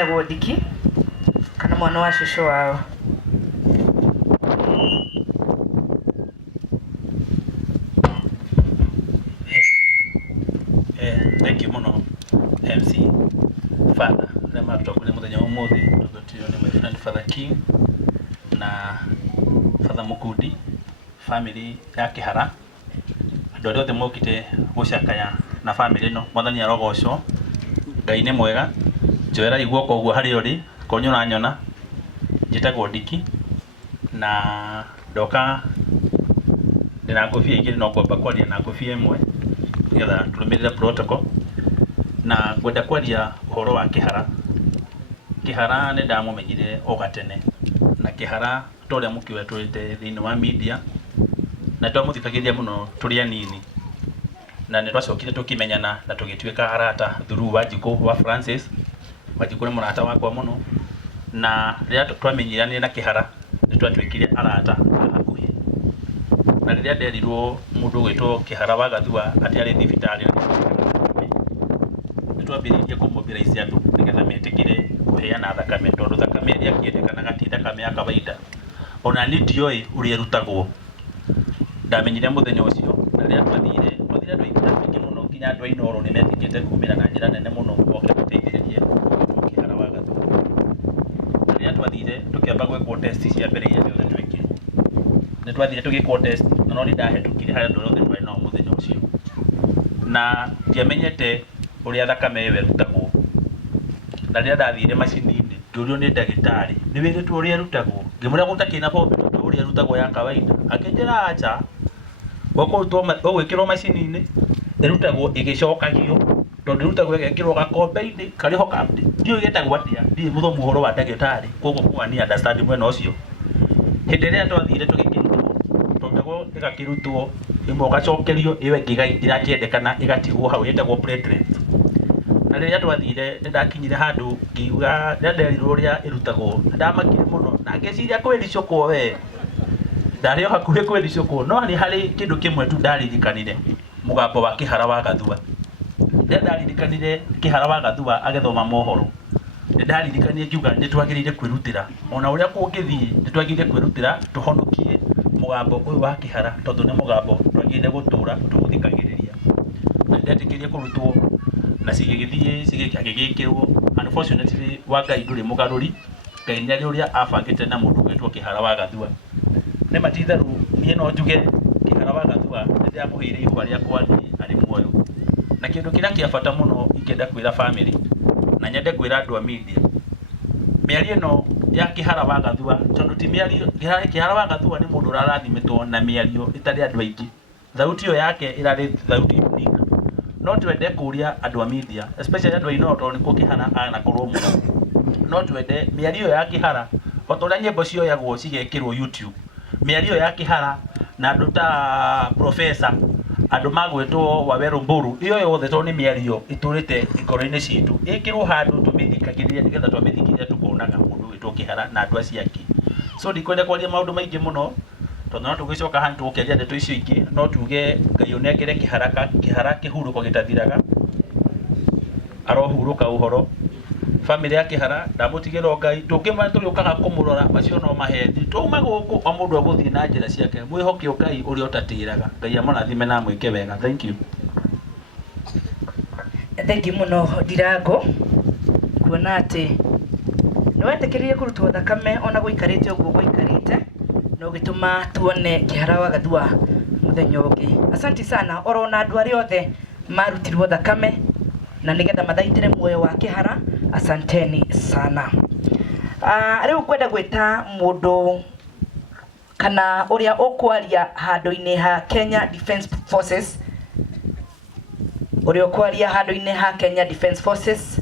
wetagwo Diki kana mwana wa shusho wao. Thank you muno MC Father nema tukule muthenya umuthi tugotio ni my friend Father King na Father Mukudi family ya Kihara andu othe mokite gucakaya na family no mwathani arogocwo Ngai ni mwega njoera igwo koguo hari uri konyura nyona njitagwo Diki na ndoka ndina ngofia igiri no ngomba kwaria na ngofia imwe nigetha turumirire protocol na ngwenda kwaria uhoro wa Kihara. Kihara ni ndamumenyire o gatene na Kihara toria mukiwe turite thini wa media na twamuthikagiria muno turi anini na ni twacokire tukimenyana na tugituika arata through Wanjiku wa Francis. Wanjiku ni murata wakwa muno na riria twamenyiranie na Kihara ni twatwikire arata hakuhi na riria nderirwo mundu gwitwo Kihara wa Gathua ati ari thibitari ni twambiririe kumobirize andu nigetha metikire kuheana thakame tondu thakame iria kiendekanaga ti thakame ya kawaida ona ni ndioi uria rutagwo ndamenyire muthenya ucio na riria twathire andu aingi muno nginya andu ainoro ni metikite kumira na njira nene muno oke guteithiririe Kihara wa Gathua riria twathire tukiamba gwekwo test cia mbere iria ciothe twekire ni twathire tugikwo test na no ni ndahetukire hari andu othe twari nao muthenya ucio na ndiamenyete uria thakame ĩyo ĩrutagwo na rĩrĩa ndathire macini-inĩ ngĩũrio nĩ ndagĩtarĩ nĩ wĩrĩtwo ũrĩa ĩrutagwo ngĩmwĩra gũtakĩna bombe tondũ ũrĩa ĩrutagwo ya kawaida akĩnjĩra aca gwĩkĩrwo macini-inĩ ĩrutagwo ĩgĩcokagio tondũ ĩrutagwo ĩgekĩrwo gakombe-inĩ karĩho ndiũĩ getagwo atĩa ndirĩ mũthomu ũhoro wa ndagĩtarĩ koguo kuga ni understand mwena ũcio. Hĩndĩ ĩrĩa twathire tũgĩkĩrutwo twambagwo ĩgakĩrutwo ĩmwe ũgacokerio ĩyo ĩngĩ ĩrakĩendekana ĩgatigwo hau ĩtagwo platelets na riria twathire ndakinyire handu ngiuga nderirwo uria irutagwo ndamakire muno na ngeciria kwĩricũkwo we ndarĩ o hakuhĩ kwĩricũkwo no ni hari kindu kimwe tu ndaririkanire mugambo wa Kihara wa Gathua ndaririkanire Kihara wa Gathua agethoma mohoro ndaririkanire ngiuga ni twagĩrĩire kwĩrutĩra ona uria kũngĩthie ni twagĩrĩire kwĩrutĩra tuhonokie mugambo uyu wa Kihara tondu ni mugambo twagĩrĩire gutura tuthikagĩrĩria na ndetĩkĩrie kũrutwo na cigĩgĩthiĩ cigĩgĩkĩrwo unfortunately wa Ngai ndũrĩ mũgarũri Ngai nĩ ũrĩa abangĩte na mũndũ gwĩtwo Kihara wa Gathua nĩ matitharu niĩ no njuge Kihara wa Gathua nĩ ndĩramũheire ihũa rĩakwa arĩ muoyo na kĩndũ kĩrĩa kĩa bata mũno ingĩenda kwĩra family na nyende kwĩra andũ a media mĩario ĩno ya Kihara wa Gathua tondũ ti mĩario Kihara wa Gathua nĩ mũndũ ũrarathimĩtwo na mĩario ĩtarĩ andũ aingĩ thauti ĩyo yake ĩrarĩ thauti unique no twende kuria andũ a media especially andũ ainoo tondũ nĩkuo Kihara anakorwo mũno no twende mĩario ya Kihara o ta ũrĩa nyĩmbo cioyagwo cigekĩrwo YouTube mĩario ya Kihara na andũ ta professor andũ magwĩtwo Waweru Mburu iyo yothe tondũ nĩ mĩario ĩtũrĩte ngoro-inĩ citũ ĩkĩrwo handũ tũmĩthikagĩrĩria nĩgetha twamĩthikĩrĩria tũkonaga mũndũ wĩtwo Kihara na andũ acio angĩ so ndikwenda kwaria maũndũ maingĩ mũno tondu no tũgĩcoka handu tũkĩaria ndeto icio ingĩ no tuge Ngai ũnengere Kihara kĩhurũko gĩtathiraga arohurũka ũhoro family ya Kihara ndamũtigĩra Ngai tũgĩũkaga kũmũrora macio no maheni tũma gũkũ o mũndũ agũthiĩ na njĩra ciake mwĩhoke Ngai ũrĩa ũtatĩraga Ngai amũrathime na mwĩke wega. Thank you muno Ndirango kuona atĩ nĩ wetĩkĩrire kũrutwo thakame ona gũikarĩte ũguo gũikarĩte no gituma tuone Kihara wa Gathua muthenya ũngĩ. Asante sana orona andũ arĩa othe marutirwo thakame na nigetha mathaitĩre muoyo wa Kihara asanteni sana. Rĩu kwenda gwĩta mũndũ kana ũrĩa ũkwaria handũ-inĩ ha Kenya Defence Forces ũrĩa ũkwaria handũ-inĩ ha Kenya Defence Forces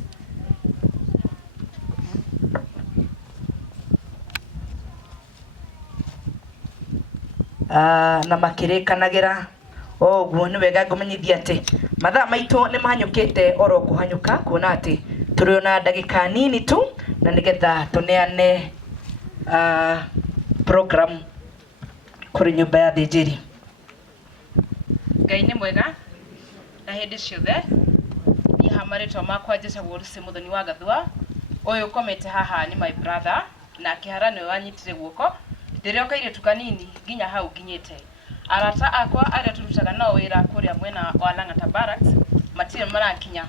na makĩrĩkanagĩra oguo nĩ wega ngũmenyithia atĩ mathaa maitũ nĩ mahanyũkĩte oro kũhanyũka kuona atĩ tũrĩ na ndagĩka nini tu na nĩgetha tũneane program kũrĩ nyũmba ya thĩnjĩri. Ngai nĩ mwega na hĩndĩ ciothe niĩ hamarĩtwo makwa njĩtagwo Lucy Muthoni wa Gathua Oyo komete haha ni my brother na Kihara niwe wanyitire guoko ndirio kaire tukanini ginya hau ginyite arata akwa aria turutaga no wira kuria mwena wa Lang'ata Barracks matire marakinya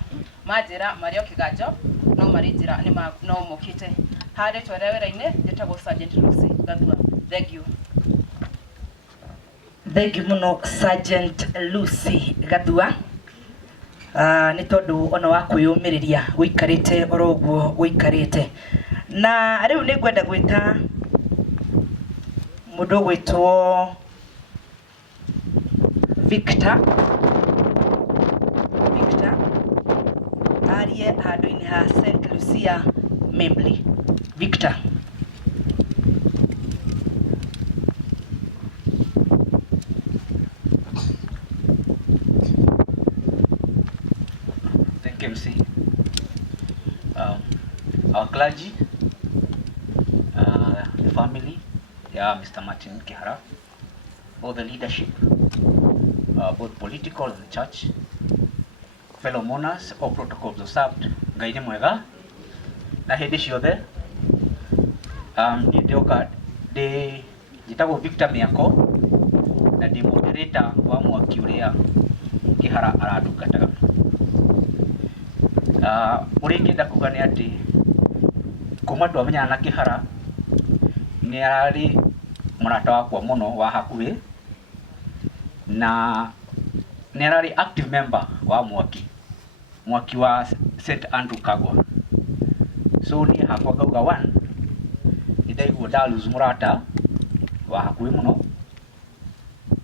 majira mario kigajo no marijira ni no mokite hare twere wira-ine njitagwo Sergeant Lucy Gathua. Thank you. Thank you muno Sergeant Lucy Gathua. Ni tondu ona wa kwiyumiriria guikarite oroguo guikarite na riu ni ngwenda gwita mundu gwitwo Victor arie handu-ini ha St. Lucia Membly. Victor. MC, our clergy, the family, Mr. Martin Kihara, all the leadership, both political and the church, fellow mourners, all protocols observed, Ngaine mwega, na hindi ciothe, ndi njitagwo Victor Miako, na ndi moderator wa mwaki uria Kihara aratungataga. Uringenda kuga ni ati kuma twamenyana na Kihara ni arari murata wakwa muno wa hakuhi na ni arari active member wa mwaki wa St. Andrew Kagwa. So ni hakwa gauga 1 ni ndaigua dalus Murata wa hakuhi muno.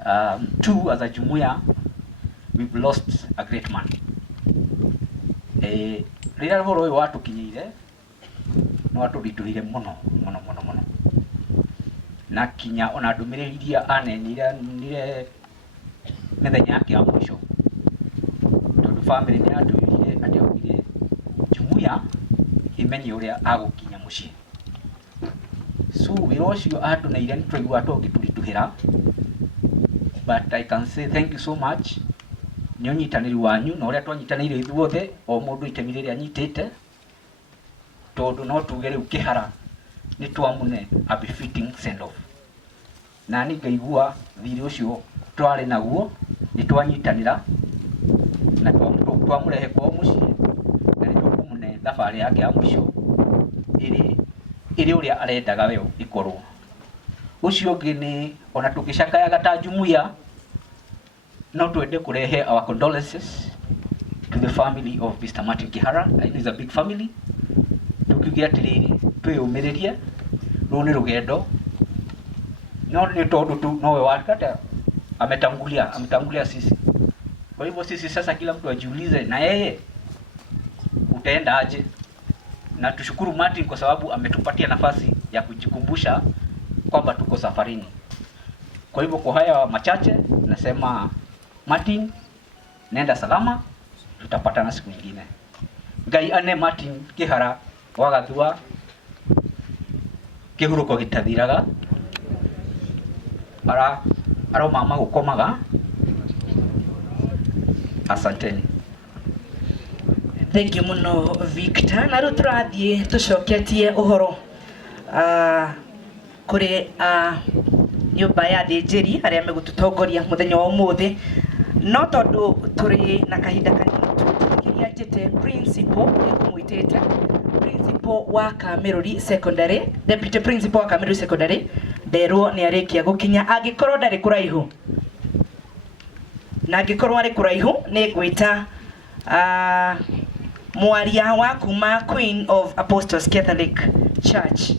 2 as a jumuiya we've lost a great man. Rira horo uyu watukinyire no aturiturire muno na kinya ona ndumiriria anenire methenya yake ya mwisho tondu family ni atwirire ati augire jumuiya imenye uria agukinya mucii. So wira ucio atuneire nitwaigua tungituriturira, but I can say thank you so much ni unyitaniri wanyu na uria twanyitanire ithuothe o mundu itemi riria anyitite tondu no tuge riu Kihara ni twamune a befitting send off na ni ngaigua thiri ucio twari naguo ni twanyitanira na twamurehe kwa mucii na ni tukumune thabari yake ya mwisho iri uria arendaga we ikorwo. Ucio ungi ni ona tukicakayaga ta jumuiya no twende kurehe our condolences to the family of Mr. Martin Kihara. I know it's a big family. Tukigia atiriri twiyumiririe runi rugendo no ni tondu tu nowe wakata ametangulia sisi. Kwa hivyo sisi sasa kila mtu ajiulize na yeye utaenda aje, na tushukuru Martin kwa sababu ametupatia nafasi ya kujikumbusha kwamba tuko safarini. Kwa hivyo kwa haya machache nasema Martin, nenda salama, tutapatana siku nyingine. Ngai ane Martin Kihara wa Gathua kihuruko gitathiraga ara mama gukomaga. Asanteni. Thank you muno Victor. Na riu turathie tucoketie uhoro kuri nyumba ya thĩnjĩri aria megututongoria muthenya wa umuthi, no tondu turi na kahinda kanini tukiria njite principal nikumwitite principal wa Kameruri Secondary, deputy principal wa Kameruri Secondary nderwo ni arikia gukinya. Angikorwo ndari kuraihu na angikorwo ari kuraihu ni gwita mwaria wa kuma Queen of Apostles Catholic Church.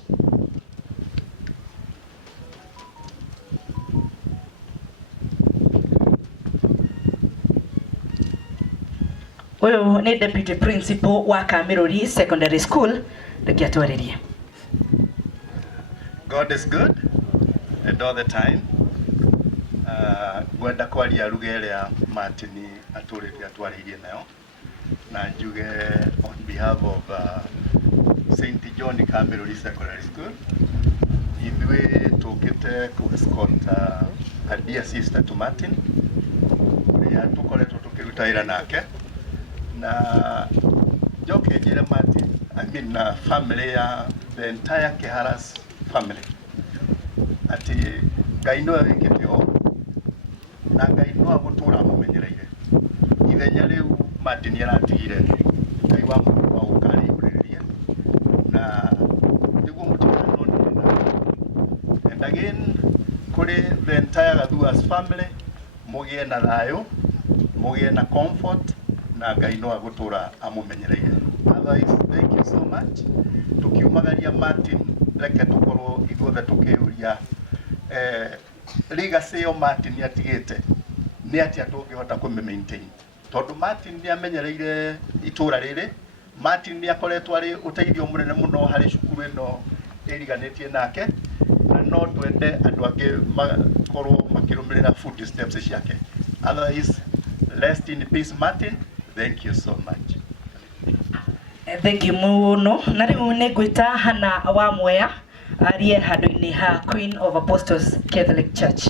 Uyu ni deputy principal wa Kameruri Secondary School. Rekiatwaririe. God is good and all the time. Gwenda kwaria ruga iria Martin aturitie atwaririe nayo na njuge on behalf of St. John Kameruri Secondary School, ithuĩ tũkĩte to escort a dear sister to Martin uria tukoretwo tukiruta wĩra nake, na Joke njire Martin, I mean family ya the entire Kihara's family. Ati Ngai no wikite o na Ngai no agutura mumenyereire. Ithenya riu Martin aratigire Ngai wa mundu wa ukari uririria na niguo mutikano na. And again kuri the entire Gathua's family mugie na thayo, mugie na comfort na Ngai no agutura amumenyereire. Otherwise, thank you so much. Tukiumagaria Martin reke tukorwo ithuothe tukiuria legacy yo Martin atigite ni ati atungihota ku maintain tondu Martin ni amenyereire itura riri. Martin ni akoretwo ari uteithio munene muno hari cukuru ino iriganitie nake na no twende andu angi makorwo makirumirira footsteps ciake. Otherwise, rest in peace Martin. Thank you so much. Thank you muno. Na riu ni gwita Hana wa Mwea arie handu-ini ha Queen of Apostles Catholic Church.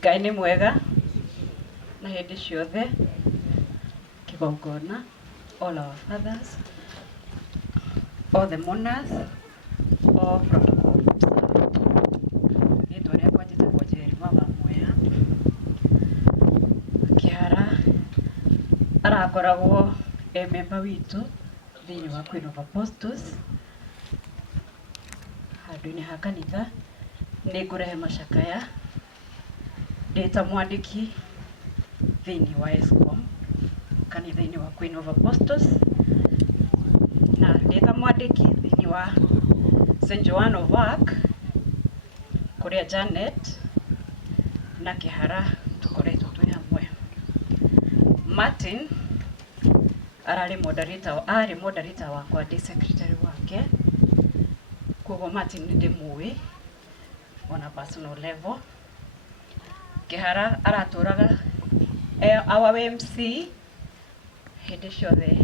Ngai ni mwega na hindi ciothe kigongona, all our fathers, all the monarchs, all protocol observed. Ni twaria kwanjite kwajeri wa Mwea Kihara arakoragwo member witu thiini wa Queen of Apostles handu-ini ha kanitha. Ni ngurehe macakaya ndita mwandiki thiini wa ESCOM kanitha-ini wa Queen of Apostles na ndita mwandiki thiini wa St. Joan of Arc kuria Janet na Kihara tukoretwo twi hamwe. Martin ari moderator wakwa ndi secretary wake, koguo Martin ndimui on a personal level. Kihara araturaga our MC hindi ciothe